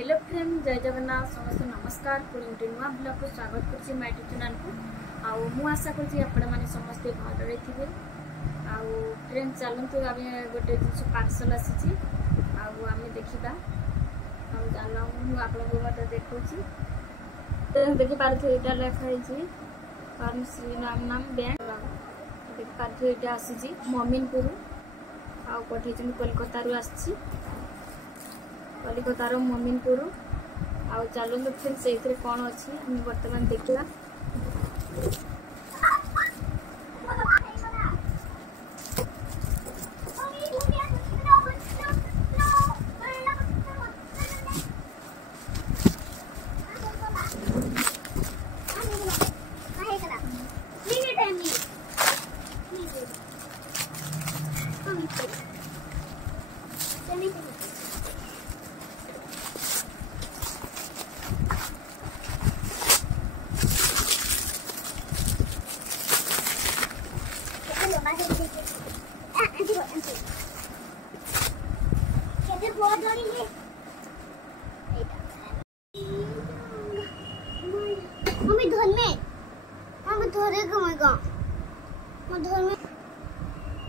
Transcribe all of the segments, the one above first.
Hello friend जय जगन्नाथ समस्त नमस्कार पुणी गोटे नुआ ब्लॉग को स्वागत कर माय यूट्यूब चैनल को मु आशा कर समस्ते भलरे थे फ्रेंड चलतु आम गोटे जिन पार्सल आसी आम देखा आप देखा देखिपारे यहाँ लिखाई श्रीराम नाम बैंक देखिपारे यहाँ आसी ममिनपुर आउ पठे कोलकाता आसी कलिकतार ममिनपुर आउ चलते फ्रेंड से कौन अच्छी हम बर्तमान देखला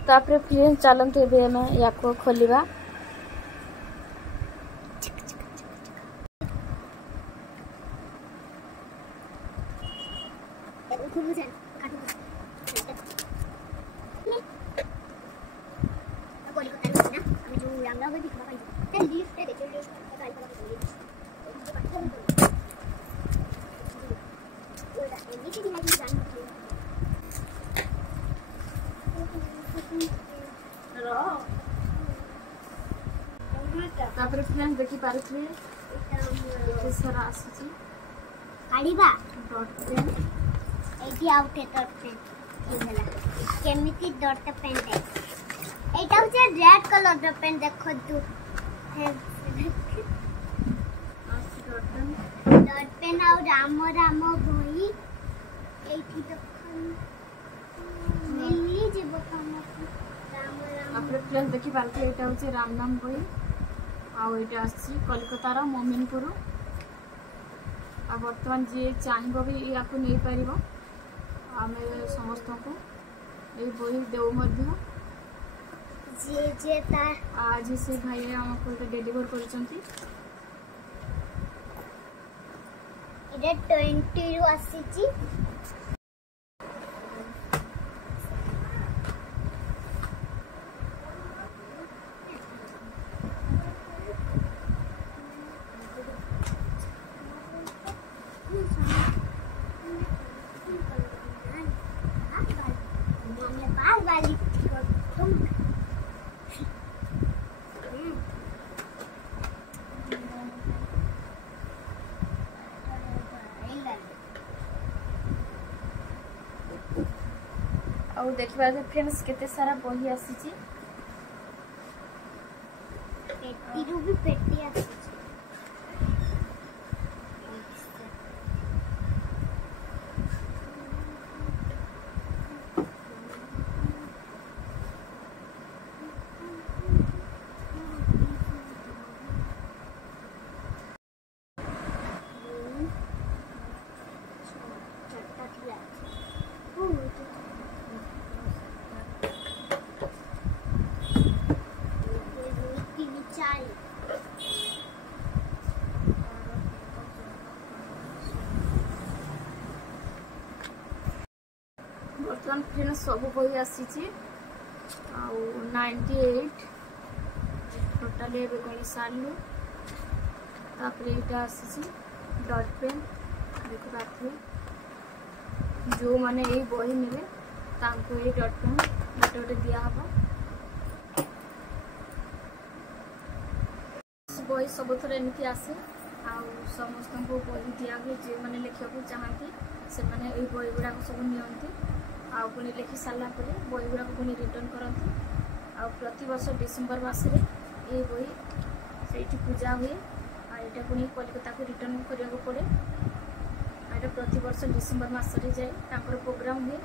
तापर फ्रेंड चलते या खोलिबा तापर फ्रेंड देखि पारथि एते सारा आसी काढिबा डॉट पेन एटी आउट डॉट पेन किला केमिति डॉट पेन है एटा होचे रेड कलर डॉट पेन देखो तू डॉट पेन आउ राम राम भई एठी देखन मिली जेबो काम राम राम तापर फ्रेंड देखि पारथि एटा होचे राम नाम भई आउ एटा आसी कलकतार ममिनपुर आ बर्तमान जी चाहिए भी या नहीं पार आम समस्त को ये बही देव आज से भाई आमको डेलीवर कर 20 रु आसी और देखा फ्रेंड्स केते सारा बही आसी पेटी भी पेटी आसी बर्तमान फ्रेंड सब बही आसी 98 टोटाल गणी सारू तापर यहाँ आसी डॉट पेन देखिए जो मैंने ये बही ने ये डॉट पेन गोटे गोटे दिहब बही सब थर एमती आसे समस्त को बही दिया हुए जो मैंने लिखा चाहती से मैंने ये बही गुड़ाक सब नि पुणी लिखि सारा बही गुड़ाक पुणी रिटर्न करती प्रति वर्ष डिसेम्बर मसरे ये बही से पूजा हुए यहाँ पुणी कलिकता को रिटर्न करने पड़े यहाँ प्रति वर्ष डिसेम्बर मसरे जाए प्रोग्राम हुए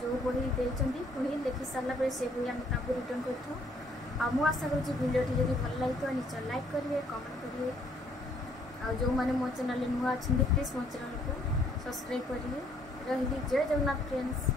जो बही देती पुणी लिखि सारा से बही आम रिटर्न कर आशा करूँ भिडियो जब भल लगे तो निश्चय लाइक करेंगे कमेंट करेंगे जो मैंने मो चैनल नुआ अच्छे प्लीज मो चैनल को सब्सक्राइब करिए। रही जय जगन्नाथ फ्रेंड्स।